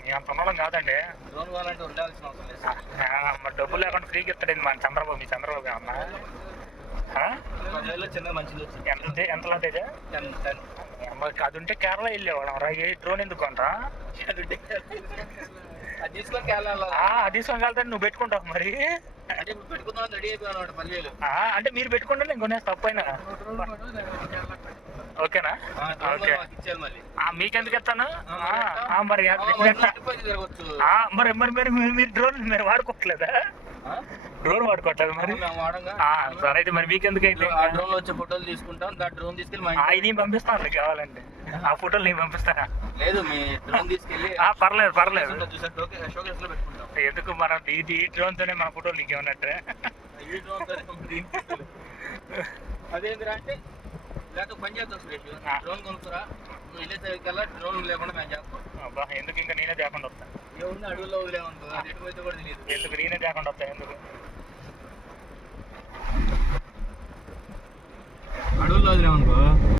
మీ అంత ఉండడం కాదండి. డ్రోన్ కావాలంటే ఉండాల్సిన అవసరం లేదు. మరి డబ్బులు లేకుండా ఫ్రీకి ఇస్తాడు మన చంద్రబాబు. మీ చంద్రబాబు ఏమన్నా చిన్న మంచిది ఎంత ఎంతలో అంటే అది ఉంటే కేరళ వెళ్ళేవాళ్ళం రా. డ్రోన్ ఎందుకు అంటా అది తీసుకొని కేరళ అది తీసుకొని వెళ్తాను. నువ్వు పెట్టుకుంటావు మరి. అంటే పెట్టుకుందాం రెడీ అయిపోయాను 10,000. అంటే మీరు పెట్టుకుంటే నేను కొనేసి తప్పైనా ఓకేనా? ఓకే మీకెందుకు ఇస్తాను మరి. మరి మరి మరి మీరు డ్రోన్ మీరు వాడుకోవట్లేదా? డ్రోన్ వాడుకోవట్లేదు మరి. సరే అయితే మరి మీకెందుకు అయితే డ్రోన్ వచ్చే ఫోటోలు తీసుకుంటాం. డ్రోన్ తీసుకెళ్ళి నేను పంపిస్తాను కావాలంటే. ఆ ఫోటోలు నేను పంపిస్తానా? లేదు మీ డ్రోన్ తీసుకెళ్ళి పర్లేదు పర్లేదు. షోకేస్ లో పెట్టుకుంటాం. ఎందుకు మన ఈ డ్రోన్ తోనే మన ఫోటోలు నీకు ఏమన్నట్టే. ఈ డ్రోన్ అదేంటిరా అంటే లేకపోతే పని చేద్దాం సురేష్. డ్రోన్ కొనుక్కురా. నువ్వు వెళ్ళే కల్లా డ్రోన్ లేకుండా మేము చేస్తాం. అబ్బా ఎందుకు ఇంకా నేనే తేకుండా వస్తాను. ఏముంది అడవుల్లో వదిలేమనుకో. ఎటు పోతే కూడా తెలియదు. ఎందుకు నేనే తేకుండా వస్తాను? ఎందుకు